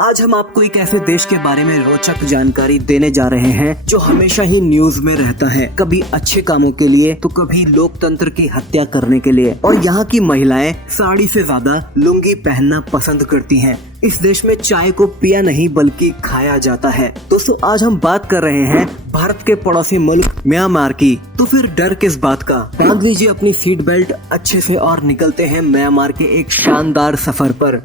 आज हम आपको एक ऐसे देश के बारे में रोचक जानकारी देने जा रहे हैं जो हमेशा ही न्यूज में रहता है, कभी अच्छे कामों के लिए तो कभी लोकतंत्र की हत्या करने के लिए। और यहाँ की महिलाएं साड़ी से ज्यादा लुंगी पहनना पसंद करती हैं। इस देश में चाय को पिया नहीं बल्कि खाया जाता है। दोस्तों आज हम बात कर रहे हैं भारत के पड़ोसी मुल्क म्यांमार की। तो फिर डर किस बात का, बांध लीजिए अपनी सीट बेल्ट अच्छे से और निकलते हैं म्यांमार के एक शानदार सफर पर।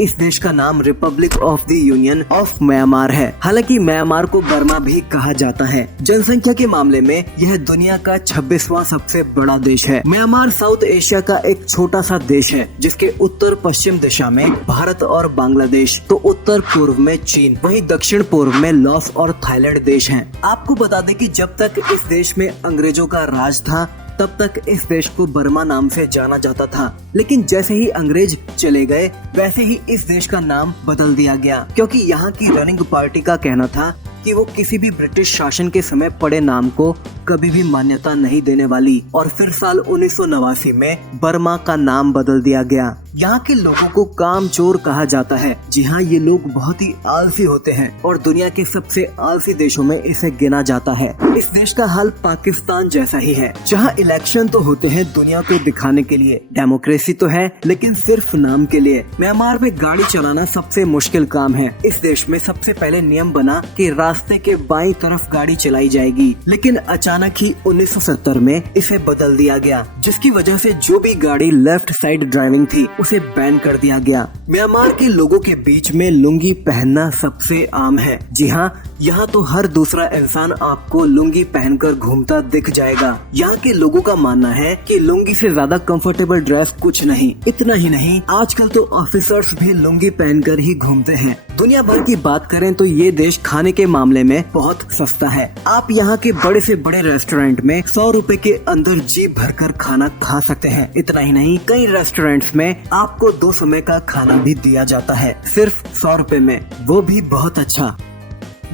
इस देश का नाम Republic of the union of Myanmar है। हालांकि म्यांमार को बर्मा भी कहा जाता है। जनसंख्या के मामले में यह दुनिया का 26वां सबसे बड़ा देश है। म्यांमार साउथ एशिया का एक छोटा सा देश है जिसके उत्तर पश्चिम दिशा में भारत और बांग्लादेश, तो उत्तर पूर्व में चीन, वहीं दक्षिण पूर्व में लाओस और थाईलैंड देश हैं। आपको बता दें कि जब तक इस देश में अंग्रेजों का राज था तब तक इस देश को बर्मा नाम से जाना जाता था, लेकिन जैसे ही अंग्रेज चले गए वैसे ही इस देश का नाम बदल दिया गया, क्योंकि यहाँ की रनिंग पार्टी का कहना था कि वो किसी भी ब्रिटिश शासन के समय पड़े नाम को कभी भी मान्यता नहीं देने वाली। और फिर साल 1989 में बर्मा का नाम बदल दिया गया। यहाँ के लोगों को कामचोर कहा जाता है। जी हाँ, ये लोग बहुत ही आलसी होते हैं और दुनिया के सबसे आलसी देशों में इसे गिना जाता है। इस देश का हाल पाकिस्तान जैसा ही है, जहाँ इलेक्शन तो होते हैं दुनिया को दिखाने के लिए, डेमोक्रेसी तो है लेकिन सिर्फ नाम के लिए। म्यांमार में गाड़ी चलाना सबसे मुश्किल काम है। इस देश में सबसे पहले नियम बना कि रास्ते के बाईं तरफ गाड़ी चलाई जाएगी, लेकिन अचानक ही 1970 में इसे बदल दिया गया, जिसकी वजह से जो भी गाड़ी लेफ्ट साइड ड्राइविंग थी उसे बैन कर दिया गया। म्यांमार के लोगों के बीच में लुंगी पहनना सबसे आम है। जी हाँ, यहाँ तो हर दूसरा इंसान आपको लुंगी पहनकर घूमता दिख जाएगा। यहाँ के लोगों का मानना है कि लुंगी से ज्यादा कंफर्टेबल ड्रेस कुछ नहीं। इतना ही नहीं, आजकल तो ऑफिसर्स भी लुंगी पहनकर ही घूमते हैं। दुनिया भर की बात करें तो ये देश खाने के मामले में बहुत सस्ता है। आप यहाँ के बड़े से बड़े रेस्टोरेंट में 100 रुपए के अंदर जी भरकर खाना खा सकते हैं। इतना ही नहीं, कई रेस्टोरेंट्स में आपको 2 समय का खाना भी दिया जाता है सिर्फ 100 रुपए में, वो भी बहुत अच्छा।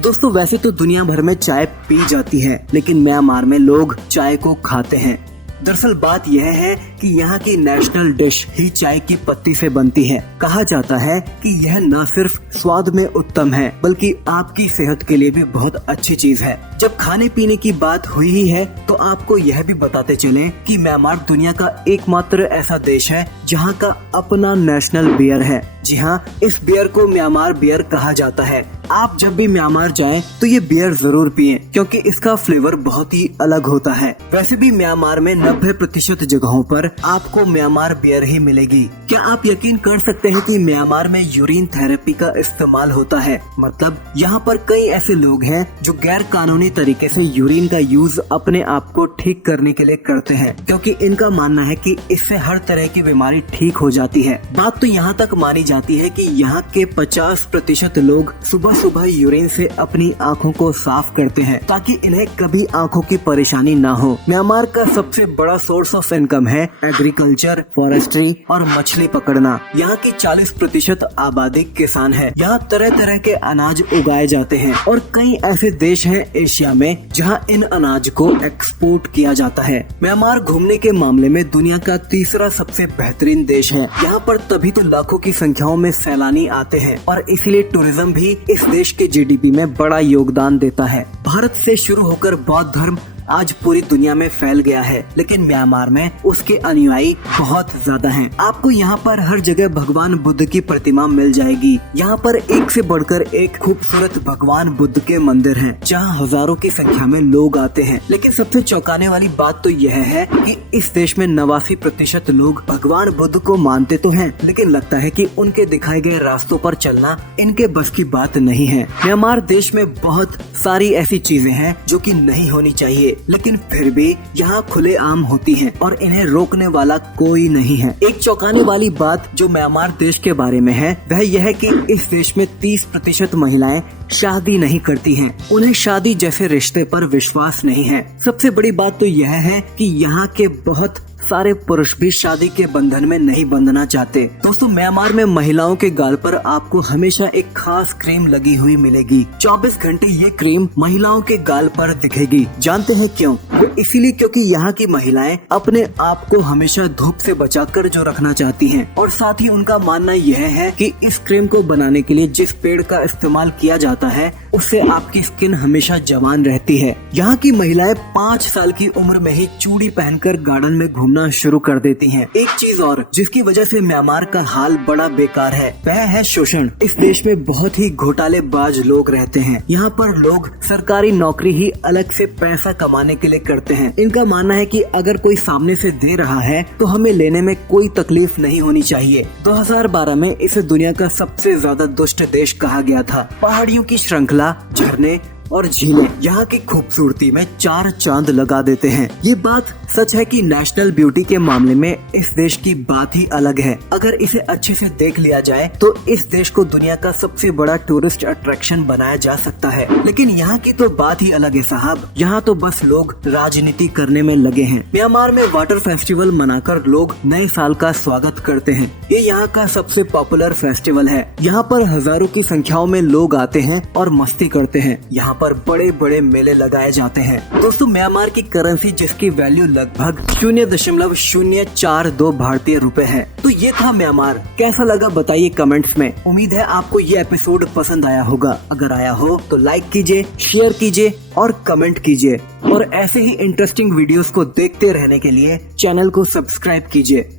दोस्तों वैसे तो दुनिया भर में चाय पी जाती है, लेकिन म्यांमार में लोग चाय को खाते हैं। दरअसल बात यह है कि यहाँ की नेशनल डिश ही चाय की पत्ती से बनती है। कहा जाता है कि यह न सिर्फ स्वाद में उत्तम है बल्कि आपकी सेहत के लिए भी बहुत अच्छी चीज है। जब खाने पीने की बात हुई ही है तो आपको यह भी बताते चलें कि म्यांमार दुनिया का एकमात्र ऐसा देश है जहाँ का अपना नेशनल बियर है। जी हाँ, इस बियर को म्यांमार बियर कहा जाता है। आप जब भी म्यांमार जाएं तो ये बियर जरूर पिएं, क्योंकि इसका फ्लेवर बहुत ही अलग होता है। वैसे भी म्यांमार में 90% जगहों पर आपको म्यांमार बियर ही मिलेगी। क्या आप यकीन कर सकते हैं कि म्यांमार में यूरिन थेरेपी का इस्तेमाल होता है? मतलब यहाँ पर कई ऐसे लोग हैं जो गैर कानूनी तरीके से यूरिन का यूज अपने आप को ठीक करने के लिए करते हैं, क्योंकि इनका मानना है कि इससे हर तरह की बीमारी ठीक हो जाती है। बात तो यहाँ तक मानी जाती है कि यहाँ के 50% लोग सुबह सुबह यूरिन से अपनी आँखों को साफ करते हैं ताकि इन्हें कभी आँखों की परेशानी ना हो। म्यांमार का सबसे बड़ा सोर्स ऑफ इनकम है एग्रीकल्चर, फॉरेस्ट्री और मछली पकड़ना। यहाँ की 40% आबादी किसान है। यहाँ तरह तरह के अनाज उगाए जाते हैं और कई ऐसे देश हैं एशिया में जहाँ इन अनाज को एक्सपोर्ट किया जाता है। म्यांमार घूमने के मामले में दुनिया का तीसरा सबसे बेहतरीन देश है। यहाँ पर तभी तो लाखों की संख्याओं में सैलानी आते हैं और इसलिए टूरिज्म भी इस देश के जीडीपी में बड़ा योगदान देता है। भारत से शुरू होकर बौद्ध धर्म आज पूरी दुनिया में फैल गया है, लेकिन म्यांमार में उसके अनुयायी बहुत ज्यादा हैं। आपको यहाँ पर हर जगह भगवान बुद्ध की प्रतिमा मिल जाएगी। यहाँ पर एक से बढ़कर एक खूबसूरत भगवान बुद्ध के मंदिर हैं, जहाँ हजारों की संख्या में लोग आते हैं। लेकिन सबसे चौंकाने वाली बात तो यह है कि इस देश में 89% लोग भगवान बुद्ध को मानते तो हैं, लेकिन लगता है कि उनके दिखाए गए रास्तों पर चलना इनके बस की बात नहीं है। म्यांमार देश में बहुत सारी ऐसी चीजें हैं जो कि नहीं होनी चाहिए, लेकिन फिर भी यहाँ खुलेआम होती हैं और इन्हें रोकने वाला कोई नहीं है। एक चौंकाने वाली बात जो म्यांमार देश के बारे में है वह यह है कि इस देश में 30% महिलाएं शादी नहीं करती हैं। उन्हें शादी जैसे रिश्ते पर विश्वास नहीं है। सबसे बड़ी बात तो यह है कि यहाँ के बहुत सारे पुरुष भी शादी के बंधन में नहीं बंधना चाहते। दोस्तों म्यांमार में महिलाओं के गाल पर आपको हमेशा एक खास क्रीम लगी हुई मिलेगी। 24 घंटे ये क्रीम महिलाओं के गाल पर दिखेगी। जानते हैं क्यों? वो इसीलिए क्योंकि यहाँ की महिलाएं अपने आप को हमेशा धूप से बचाकर जो रखना चाहती हैं, और साथ ही उनका मानना यह है कि इस क्रीम को बनाने के लिए जिस पेड़ का इस्तेमाल किया जाता है उससे आपकी स्किन हमेशा जवान रहती है। यहाँ की महिलाएं 5 साल की उम्र में ही चूड़ी पहनकर गार्डन में घूमना शुरू कर देती हैं। एक चीज और जिसकी वजह से म्यांमार का हाल बड़ा बेकार है वह है शोषण। इस देश में बहुत ही घोटालेबाज लोग रहते हैं। यहाँ पर लोग सरकारी नौकरी ही अलग से पैसा कमाने के लिए करते हैं। इनका मानना है कि अगर कोई सामने से दे रहा है तो हमें लेने में कोई तकलीफ नहीं होनी चाहिए। 2012 में इसे दुनिया का सबसे ज्यादा दुष्ट देश कहा गया था। पहाड़ियों की श्रृंखला, झरने और झीलें यहाँ की खूबसूरती में 4 चांद लगा देते हैं। ये बात सच है कि नेशनल ब्यूटी के मामले में इस देश की बात ही अलग है। अगर इसे अच्छे से देख लिया जाए तो इस देश को दुनिया का सबसे बड़ा टूरिस्ट अट्रैक्शन बनाया जा सकता है। लेकिन यहाँ की तो बात ही अलग है साहब। यहाँ तो बस लोग राजनीति करने में लगे हैं। म्यांमार में वाटर फेस्टिवल मनाकर लोग नए साल का स्वागत करते हैं। ये यहाँ का सबसे पॉपुलर फेस्टिवल है। यहाँ पर हजारों की संख्याओं में लोग आते हैं और मस्ती करते हैं। यहाँ पर बड़े बड़े मेले लगाए जाते हैं। दोस्तों म्यांमार की करेंसी जिसकी वैल्यू लगभग 0.042 भारतीय रुपए है। तो ये था म्यांमार। कैसा लगा बताइए कमेंट्स में। उम्मीद है आपको ये एपिसोड पसंद आया होगा। अगर आया हो तो लाइक कीजिए, शेयर कीजिए और कमेंट कीजिए। और ऐसे ही इंटरेस्टिंग वीडियोस को देखते रहने के लिए चैनल को सब्सक्राइब कीजिए।